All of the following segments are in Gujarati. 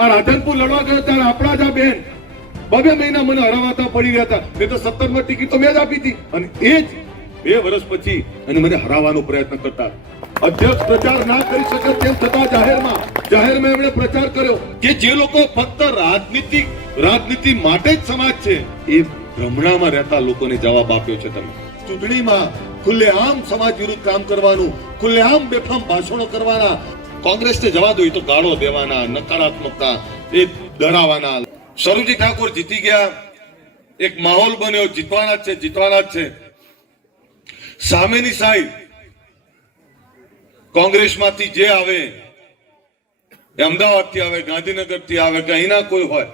આ રાધનપુર લડવા ગયો ત્યારે આપણા જ આ બેન 2 મહિના મને હરાવાતા પડી રહ્યા હતા. મેં તો 17 માં ટિકિટ તો મેં જ આપી હતી અને એ જ 2 વર્ષ પછી અને મને હરાવવાનો પ્રયત્ન કરતા. અધ્યક્ષ પ્રચાર ના કરી શકે તેમ છતાં જાહેરમાં એમણે પ્રચાર કર્યો કે જે લોકો ફક્ત રાજનીતિ માટે જ સમાજ છે એ ભ્રમણામાં રહેતા લોકોને જવાબ આપ્યો છે. તમે ચૂંટણીમાં ખુલ્લેઆમ સમાજ વિરુદ્ધ કામ કરવાનું, ખુલ્લેઆમ બેફામ ભાષણો કરવાના, કોંગ્રેસને જવા દો એ તો ગાળો દેવાના, નકારાત્મકતા એ ડરાવાના. સરુજી ઠાકોર જીતી ગયા, એક માહોલ બન્યો, જીતવાના જ છે. સામેની સાઈડ કોંગ્રેસમાંથી જે આવે એ અમદાવાદથી આવે, ગાંધીનગરથી આવે કે અહીંના કોઈ હોય,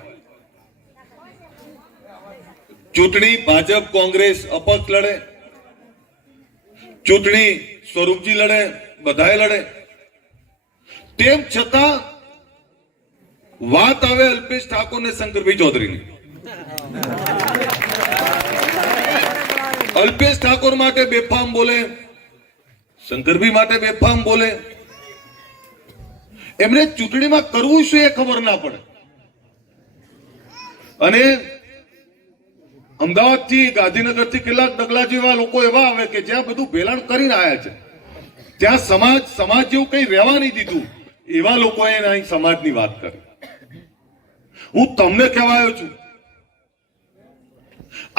ચૂંટણી ભાજપ કોંગ્રેસ અપક્ષ લડે, ચૂંટણી સ્વરૂપજી લડે, બધાએ લડે. તેમ છતાં વાત આવે અલ્પેશ ઠાકોર ને શંકરભાઈ ચૌધરીની. અલ્પેશ ઠાકોર માટે બેફામ બોલે, શંકરભાઈ માટે બેફામ બોલે. એમને ચૂંટણીમાં કરવું શું એ ખબર ના પડે. અને અમદાવાદ થી ગાંધીનગર થી કેટલાક ડગલા જેવા લોકો એવા આવે કે જ્યાં બધું ભેલાણ કરીને આવ્યા છે, ત્યાં સમાજ જેવું કઈ રહેવા નહીં દીધું. એવા લોકોએ અહીં સમાજની વાત કરી. હું તમને કહેવાયો છું,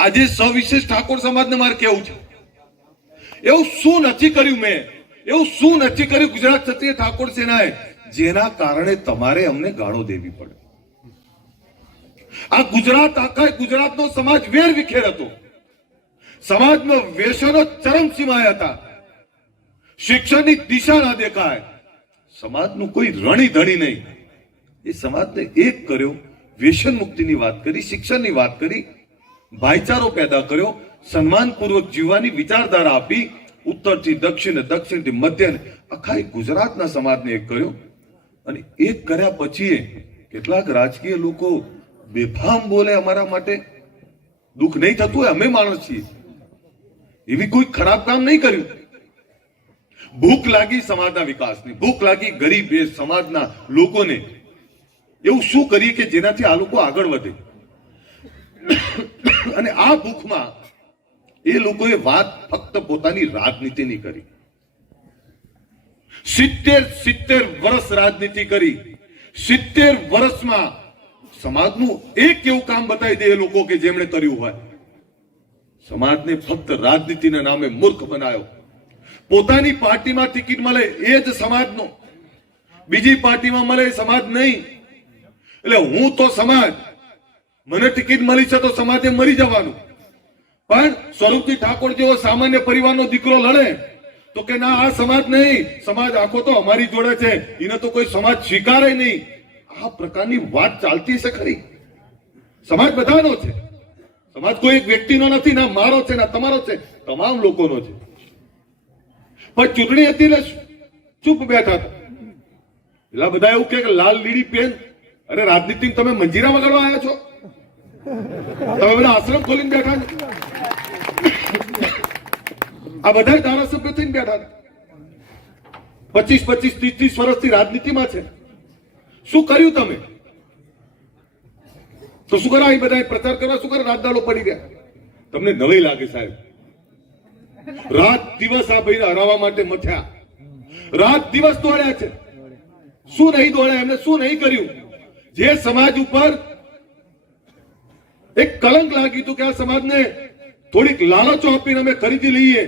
આજે સવિશેષ ઠાકોર સમાજને મારે કેવું છે, એવું શું નથી કર્યું મેં, એવું શું નથી કર્યું ગુજરાત ક્ષત્રિય ઠાકોર સેનાએ જેના કારણે તમારે અમને ગાળો દેવી પડે. આ આખા ગુજરાતનો સમાજ વેર વિખેર હતો. સમાજમાં વ્યસનો ચરમસીમાએ હતા. શિક્ષણની દિશા ના દેખાય. સમાજનું કોઈ રણી ધણી નહીં. એ સમાજને એક કર્યો, વ્યસન મુક્તિની વાત કરી, શિક્ષણની વાત કરી, ભાઈચારો પેદા કર્યો, સન્માનપૂર્વક જીવવાની વિચારધારા આપી, ઉત્તરથી દક્ષિણ, દક્ષિણથી મધ્ય, આખા ગુજરાતના સમાજને એક કર્યો. અને એક કર્યા પછી કેટલાક રાજકીય લોકો બેફામ બોલે અમારા માટે. દુઃખ નહીં થતું હોય, અમે માણસ છીએ, એવી કોઈ ખરાબ કામ નહીં કર્યું. ભૂખ લાગી સમાજના વિકાસની, ભૂખ લાગી ગરીબ સમાજના લોકોને. એવું શું કરીએ કે જેનાથી આ લોકો આગળ વધે. અને આ ભૂખમાં એ લોકોએ વાત ફક્ત પોતાની રાજનીતિની કરી. 70 વર્ષ રાજનીતિ કરી. 70 વર્ષમાં સમાજનું એક એવું કામ બતાવી દે એ લોકો કે જેમણે કર્યું હોય. સમાજને ફક્ત રાજનીતિના નામે મૂર્ખ બનાવ્યો. પોતાની પાર્ટીમાં ટિકિટ મળે એ જ સમાજનો, બીજી પાર્ટીમાં મળે એ સમાજ નહીં. એટલે હું તો સમાજ, મને ટિકિટ મળી છે તો સમાજે મરી જવાનું. પણ સ્વરૂપજી ઠાકોર જેવો સામાન્ય પરિવારનો દીકરો લડે તો કે ના, આ સમાજ નહીં, સમાજ આખો તો અમારી જોડે છે, એને તો કોઈ સમાજ સ્વીકારે નહીં. આ પ્રકારની વાત ચાલતી છે ખરી? સમાજ બધાનો છે. સમાજ કોઈ એક વ્યક્તિનો નથી, ના મારો છે ના તમારો છે, તમામ લોકોનો છે. પણ ચૂંટણી હતી ને ચૂપ બેઠા હતા. પેલા બધા એવું કે લાલ લીડી પેન, અરે રાજનીતિ તમે મંજીરા વગાડવા આવ્યા છો? તમે બધા આશ્રમ ખોલીને બેઠા છો. આ બધા ધારાસભ્ય થઈને બેઠા હતા. 25, 30 વર્ષથી રાજનીતિમાં છે. શું કર્યું તમે? તો શું કરા? એ બધા પ્રચાર કરવા શું કરે? રાજદાડો પડી ગયા. તમને નવાઈ લાગે સાહેબ? રાત દિવસ આ ભાઈને હરાવવા માટે મથ્યા, રાત દિવસ દોડ્યા છે. શું નહીં દોડ્યા? એમને શું નહીં કર્યું? જે સમાજ ઉપર એક કલંક લાગી હતું કે આ સમાજને થોડીક લાલચો આપીને અમે ખરીદી લઈએ,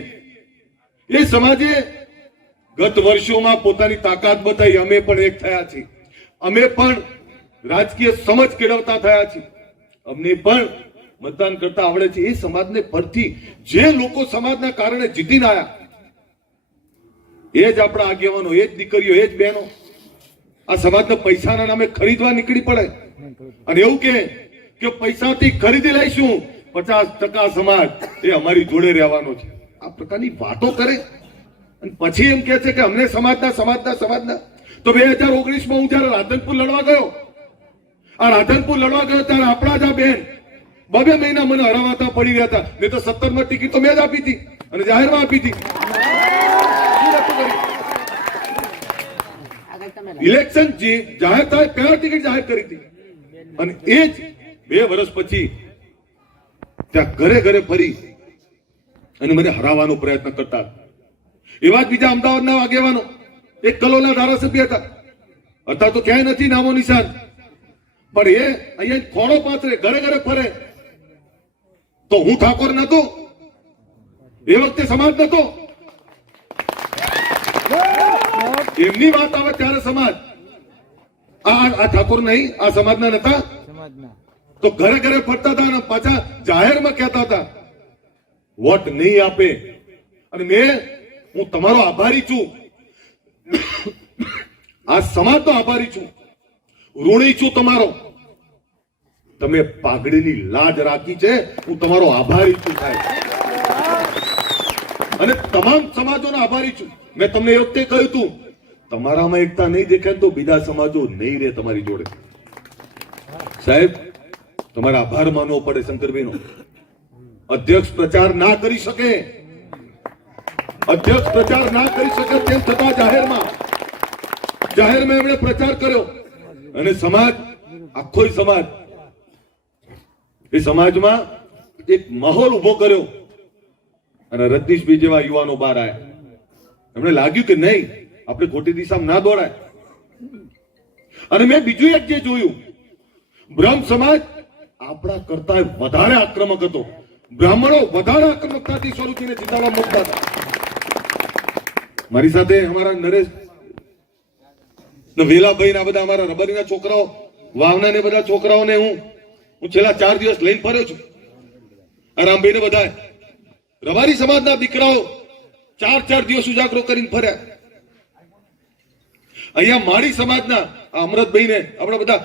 એ સમાજે ગત વર્ષોમાં પોતાની તાકાત બતાવી. અમે પણ એક થયા છીએ, અમે પણ રાજકીય સમજ કેળવતા થયા છીએ, અમને પણ મતદાન કરતા આવડે છે. એ સમાજને ફરતી જે લોકો સમાજના કારણે જીતીને આવ્યા, એ જ આપણા આગેવાનો, એ જ દીકરીઓ, એ જ બહેનો આ સમાજને પૈસાના નામે ખરીદવા નીકળી પડે અને એવું કે પૈસાથી ખરીદી લઈશું, 50% સમાજ એ અમારી જોડે રહેવાનો છે. આ પ્રકારની વાતો કરે અને પછી એમ કે છે કે અમને સમાજના. તો 2019માં હું જયારે રાધનપુર લડવા ગયો, ત્યારે આપણા જ આ બેન 2 મહિના મને હરાવાતા પડી રહ્યા હતા. મેં તો 17 માં ટિકિટ તો મેં જ આપી હતી અને જાહેરમાં આપી હતી. ઇલેક્શન જાહેર થાય પહેલા ટિકિટ જાહેર કરી હતી અને એ જ 2 વર્ષ પછી ત્યાં ઘરે ઘરે ફરી અને મને હરાવવાનો પ્રયત્ન કરતા. એવા જ બીજા અમદાવાદના આગેવાનો, એક કલોલના ધારાસભ્ય હતા, અત્યારે તો ક્યાંય નથી નામો નિશાન, પણ એ અહીંયા ખોળો પાથરે, ઘરે ઘરે ફરે. તો હું ઠાકોર નતો, એ વખતે સમાજ નતો. એમની વાત આવે ત્યારે સમાજ, આ ઠાકોર નહીં, આ સમાજના નતા, તો ઘરે ઘરે ફરતા હતા અને પાછા જાહેરમાં કહેતા હતા વોટ નહીં આપે. અને હું તમારો આભારી છું, આ સમાજનો આભારી છું, ઋણી છું તમારો. તમે પાઘડીની લાજ રાખી છે, હું તમારો આભારી છું સાહેબ, અને તમામ સમાજોનો આભારી છું. મેં તમને એ વખતે કહ્યું હતું, તમારામાં એકતા નહીં દેખાય તો બીજા સમાજો નહીં રહે તમારી જોડે. સાહેબ, તમારે આભાર માનવો પડે શંકરભાઈનો. અધ્યક્ષ પ્રચાર ના કરી શકે, અધ્યક્ષ પ્રચાર ના કરી શકે, તેમ છતાં જાહેરમાં એમણે પ્રચાર કર્યો. અને સમાજ, આખો સમાજ, એ સમાજમાં એક માહોલ ઉભો કર્યો. અને રજનીશભાઈ જેવા યુવાનો બહાર આવ્યા. એમને લાગ્યું કે નહીં, આપણે ખોટી દિશામાં ના દોડાય. અને મેં બીજું એક જે જોયું, બ્રહ્મ સમાજ આપણા કરતા વધારે આક્રમક હતો. બ્રાહ્મણો વધારે આક્રમકતાથી સ્વરૂપજીને જીતાડવા માંગતા હતા. મારી સાથે અમારા નરેશ વેલાભાઈ ના બધા અમારા રબારીના છોકરાઓ, વાવના ને બધા છોકરાઓને હું છેલ્લા 4 દિવસ લઈને ફર્યો છું. આ રામભાઈ ને બધા રબારી સમાજના દીકરાઓ 4 દિવસ ઉજાગરો કરીને ફર્યા. અહીંયા માળી સમાજના અમરતભાઈ ને આપણા બધા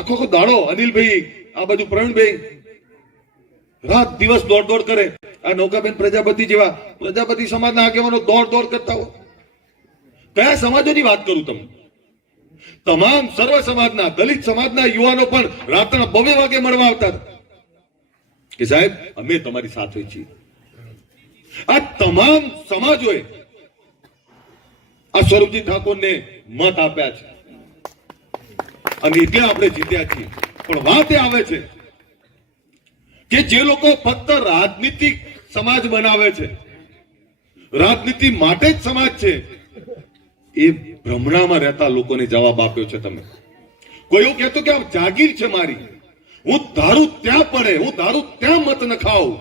આખો દાડો, અનિલભાઈ, આ બધું પ્રવીણભાઈ રાત દિવસ દોડ કરે. આ નૌકાબેન પ્રજાપતિ જેવા પ્રજાપતિ સમાજના આગેવાનો દોડ કરતા હોય. કયા સમાજોની વાત કરું તમને? તમામ સર્વ સમાજના, દલિત સમાજના યુવાનો પણ રાતના 2 વાગે મળવા આવતા હતા કે સાહેબ અમે તમારી સાથે છીએ. આ તમામ સમાજોએ આ સ્વરૂપજી ઠાકોરને મત આપ્યા છે અને એટલે આપણે જીત્યા છીએ. પણ વાત એ આવે છે કે જે લોકો ફક્ત રાજનીતિક સમાજ બનાવે છે, રાજનીતિ માટે જ સમાજ છે, એ ભ્રમણામાં રહેતા લોકોને જવાબ આપ્યો છે તમે. કોઈ એવું કહેતો કે આ જાગીર છે મારી, હું ધારું ત્યાં પડે, હું ધારું ત્યાં મત ન ખાઉં.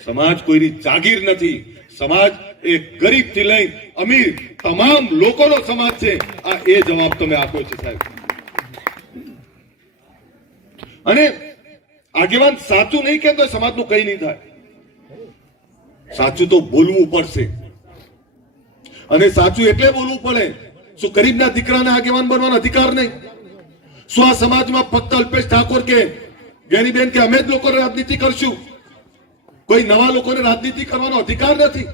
સમાજ કોઈની જાગીર નથી. સમાજ એ ગરીબ થી લઈ અમીર તમામ લોકોનો સમાજ છે. આ એ જવાબ તમે આપ્યો છે સાહેબ. અને આગેવાન સાચું નહીં કેમ તો સમાજનું કઈ નહીં થાય. સાચું તો બોલવું પડશે, અને સાચું એટલે બોલવું પડે. શું ગરીબના દીકરાને આગેવાન બનવાનો અધિકાર નહીં? શું આ સમાજમાં ફક્ત અલ્પેશ ઠાકોર કે જ્ઞાનીબેન કે અમે જ લોકો રાજનીતિ કરશું? કોઈ નવા લોકોને રાજનીતિ કરવાનો અધિકાર નથી.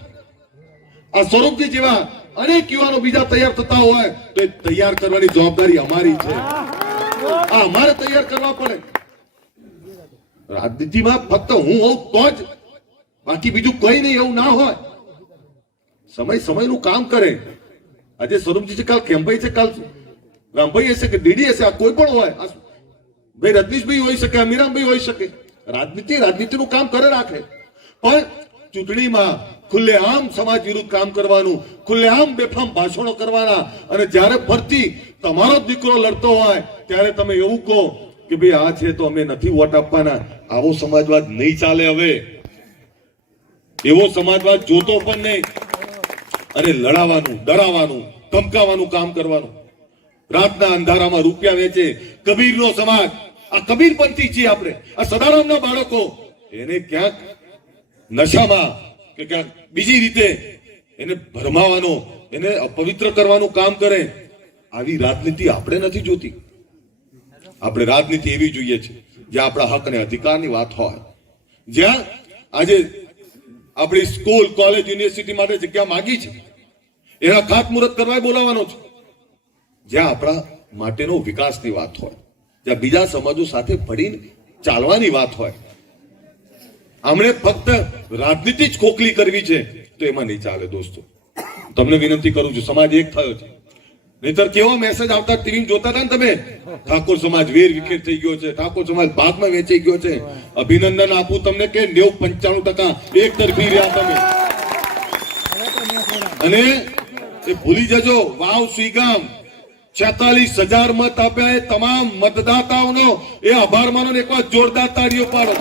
આ સ્વરૂપજી જેવા અનેક યુવાનો બીજા તૈયાર થતા હોય તો એ તૈયાર કરવાની જવાબદારી અમારી છે. આ અમારે તૈયાર કરવા પડે. રાજનીતિમાં ફક્ત હું હોઉં તો જ, બાકી બીજું કોઈ નહીં, એવું ના હોય. સમયનું કામ કરે. આજે સ્વરૂપજી છે, કાલ કેમ્ભાઈ છે, કાલ રામભાઈ હશે કે ડીડી હશે, આ કોઈ પણ હોય. ભાઈ રજનીશભાઈ હોઈ શકે, અમીરામભાઈ હોઈ શકે. રાજનીતિનું કામ કરે રાખે, પણ ચૂંટણીમાં ખુલ્લેઆમ સમાજ વિરુદ્ધ કામ કરવાનું, ખુલ્લેઆમ બેફામ ભાષણો કરવાના, અને જ્યારે ફરતી તમારો જ દીકરો લડતો હોય ત્યારે તમે એવું કહો કે ભાઈ આ છે તો અમે નથી વોટ આપવાના. આવો સમાજવાદ નહીં ચાલે. હવે એવો સમાજવાદ જોતો પણ નહીં. અને લડાવાનું, ડરાવવાનું, ધમકાવવાનું કામ કરવાનું. રાતના અંધારામાં રૂપિયા વેચે કબીરનો સમાજ. આ કબીરપંથી છીએ આપણે. આ સદારામના બાળકો એને ક્યાંક નશામાં કે ક્યાંક બીજી રીતે એને ભરમાવાનો, એને અપવિત્ર કરવાનું કામ કરે. આવી રાજનીતિ આપણે નથી જોતી. આપણે રાજનીતિ એવી જોઈએ છે જ્યાં આપણા હક અને અધિકારની વાત હોય, જ્યાં આજે આપણી સ્કૂલ, કોલેજ, યુનિવર્સિટી માટે જગ્યા માંગી છે એના ખાતમુહૂર્ત કરવા બોલાવવાનો છે, જ્યાં આપણા માટેનો વિકાસની વાત હોય, જ્યાં બીજા સમાજો સાથે ભળીને ચાલવાની વાત હોય. આમણે ફક્ત રાજનીતિ જ ખોખલી કરવી છે તો એમાં નહીં ચાલે દોસ્તો. તમને વિનંતી કરું છું, સમાજ એક થયો છે. નહીતર કેવો મેસેજ આવતા ટીવી જોતા હતા ને તમે, ઠાકોર સમાજ વેર વિખેર થઈ ગયો છે, ઠાકોર સમાજ ભાગમાં વેચાઈ ગયો છે. અભિનંદન આપું તમને કે 90-95% એક તરફી રહ્યા તમે. અને એ ભૂલી જજો, વાવ સુઈગામ 46,000 મત આપ્યા એ તમામ મતદાતાઓનો એ આભાર માનો ને એકવાર જોરદાર તાળીઓ પાડો.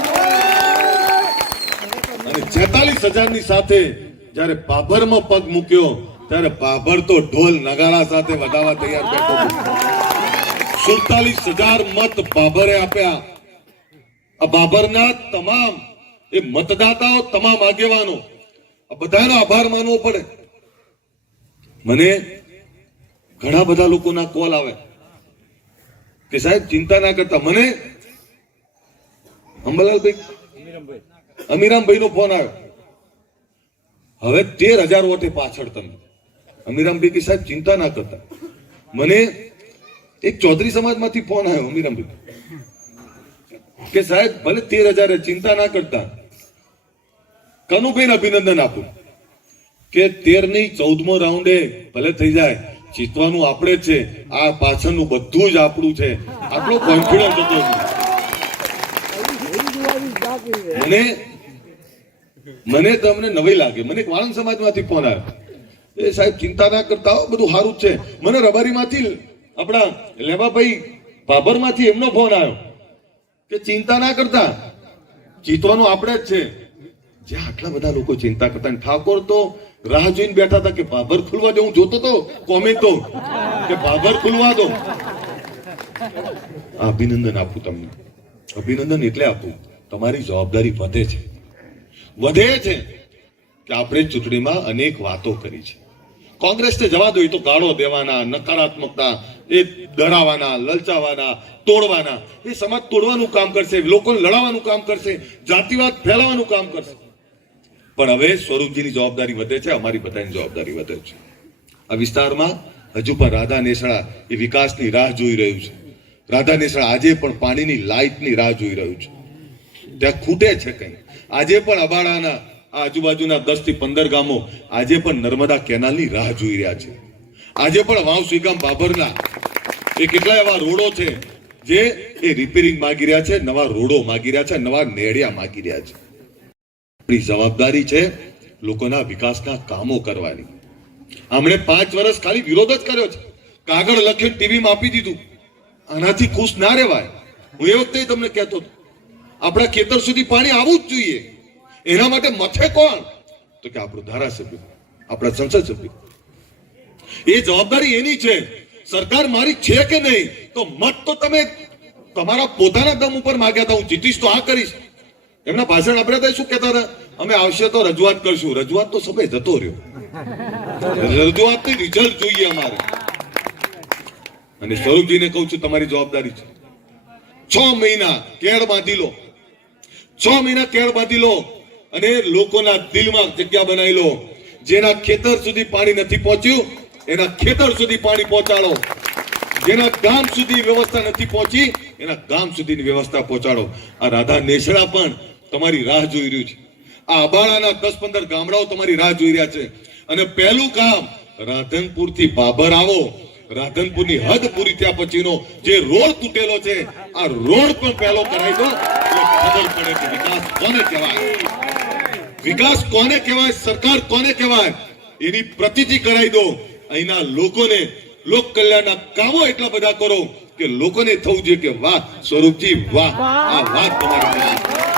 અને 46,000 ની સાથે જયારે બાબરમાં પગ મૂક્યો ત્યારે બાબર તો ઢોલ નગારા સાથે વધાવા તૈયાર બેઠો. 47,000 મત બાબરે આપ્યા. આ બાબરના તમામ એ મતદાતાઓ, તમામ આગેવાનો, આ બધાનો આભાર માનવો પડે. મને ઘણા બધા લોકોના કોલ આવે કે સાહેબ ચિંતા ના કરતા. મને અંબાલાલભાઈ અમીરામભાઈ નો ફોન આવ્યો, હવે 13,000 વોટે પાછળ તમે. અમીરામભાઈ કે સાહેબ ચિંતા ના કરતા. મને એક ચૌધરી સમાજમાંથી ફોન આવ્યો અમીરામભાઈ કે સાહેબ ભલે 13,000 ચિંતા ના કરતા. કનુભાઈને અભિનંદન આપું કે 13 ની 14મો રાઉન્ડે ભલે થઈ જાય, જીતવાનું આપણે જ છે. આ પાછળનું બધું જ આપણું છે. આટલો કોન્ફિડન્સ હતો. મને તમને નવી લાગે. મને વાળંદ સમાજમાંથી ફોન આવ્યો, એ સાહેબ ચિંતા ના કરતા, બધું સારું જ છે. મને રબારીમાંથી આપણા લેવાભાઈ બાબરમાંથી એમનો ફોન આવ્યો કે ચિંતા ના કરતા, જીતવાનું આપણે જ છે. જ્યાં આટલા બધા લોકો ચિંતા કરતા, ઠાકોર તો રાહ જોઈને બેઠા હતા કે બાબર ખુલવા દો. હું જોતો તો કોમેન્ટો કે બાબર ખુલવા દો. અભિનંદન આપું તમને. અભિનંદન એટલે આપું, તમારી જવાબદારી વધે છે. વધે છે કે આપણે ચૂંટણીમાં અનેક વાતો કરી છે. કોંગ્રેસને જવા દો, એ તો ગાળો દેવાના, નકારાત્મકતા, એ ડરાવાના, લલચાવાના, તોડવાના. એ સમાજ તોડવાનું કામ કરશે, લોકોને લડાવવાનું કામ કરશે, જાતિવાદ ફેલાવવાનું કામ કરશે. પણ હવે સ્વરૂપજીની જવાબદારી વધે છે, અમારી બધાની જવાબદારી વધે છે. આ વિસ્તારમાં હજુ પણ રાધા નેસડા એ વિકાસની રાહ જોઈ રહ્યું છે. રાધા નેસડા આજે પણ પાણીની લાઇટની રાહ જોઈ રહ્યું છે. ત્યાં ખૂટે છે કંઈ. આજે પણ અબાડાના આજુબાજુના 10 થી 15 ગામો આજે પણ નર્મદા કેનાલની રાહ જોઈ રહ્યા છે. આજે પણ વાવ સુઈગામ બાબરના એ કેટલા એવા રોડો છે જે એ રિપેરિંગ માંગી રહ્યા છે, નવા રોડો માંગી રહ્યા છે, નવા નેડિયા માંગી રહ્યા છે. આપણી જવાબદારી છે લોકોના વિકાસના કામો કરવાની. આમણે 5 વર્ષ ખાલી વિરોધ જ કર્યો છે, કાગળ લખીને ટીવીમાં આપી દીધું. આનાથી ખુશ ના રહેવાય. હું એ વખતે તમને કહેતો હતો, આપણા ખેતર સુધી પાણી આવવું જ જોઈએ. એના માટે મથે કોણ? તો કે આપણો ધારાસભ્ય, આપણા સંસદ સભ્ય. એ જવાબદારી એની છે. સરકાર મારી છે કે નહીં, તો મત તો તમે તમારા પોતાના દમ ઉપર માંગ્યા હતા. હું જીતીશ તો આ કરીશ. એમના ભાષણ આપણે શું કહેતા હતા, અમે આવશે તો રજૂઆત કરશું. રજૂઆત તો સમય જતો રહ્યો. રજૂઆતની રિઝલ્ટ જોઈએ અમારે. અને સ્વરૂપજીને કહું છું, તમારી જવાબદારી છે. 6 મહિના કેળ બાંધી લો. 6 મહિના કેળ બાંધી લો અને લોકોના દિલમાં જગ્યા બનાવી લો. જેના ખેતર સુધી પાણી નથી પહોંચ્યું, એના ખેતર સુધી પાણી પહોંચાડો. જેના ગામ સુધી વ્યવસ્થા નથી પહોંચી, એના ગામ સુધીની વ્યવસ્થા પહોંચાડો. આ રાધા નેસડા પણ તમારી રાહ જોઈ રહ્યું છે. આ અબાડાના 10-15 ગામડાઓ તમારી રાહ જોઈ રહ્યા છે. અને પહેલું કામ, રાધનપુર થી બાબર આવો. રાધનપુરની હદ પૂરી થયા પછીનો જે રોડ તૂટેલો છે, આ રોડ પણ પહેલો કરાવી દો. ખબર પડે કે વિકાસ કોને કહેવાય, વિકાસ કોને કહેવાય, સરકાર કોને કહેવાય, એની પ્રતીતિ કરાવી દો. અહીંના લોકોને લોક કલ્યાણના કામો એટલા બધા કરો કે લોકોને થવું જોઈએ કે વાહ સ્વરૂપજી વાહ, આ વાત તમારી.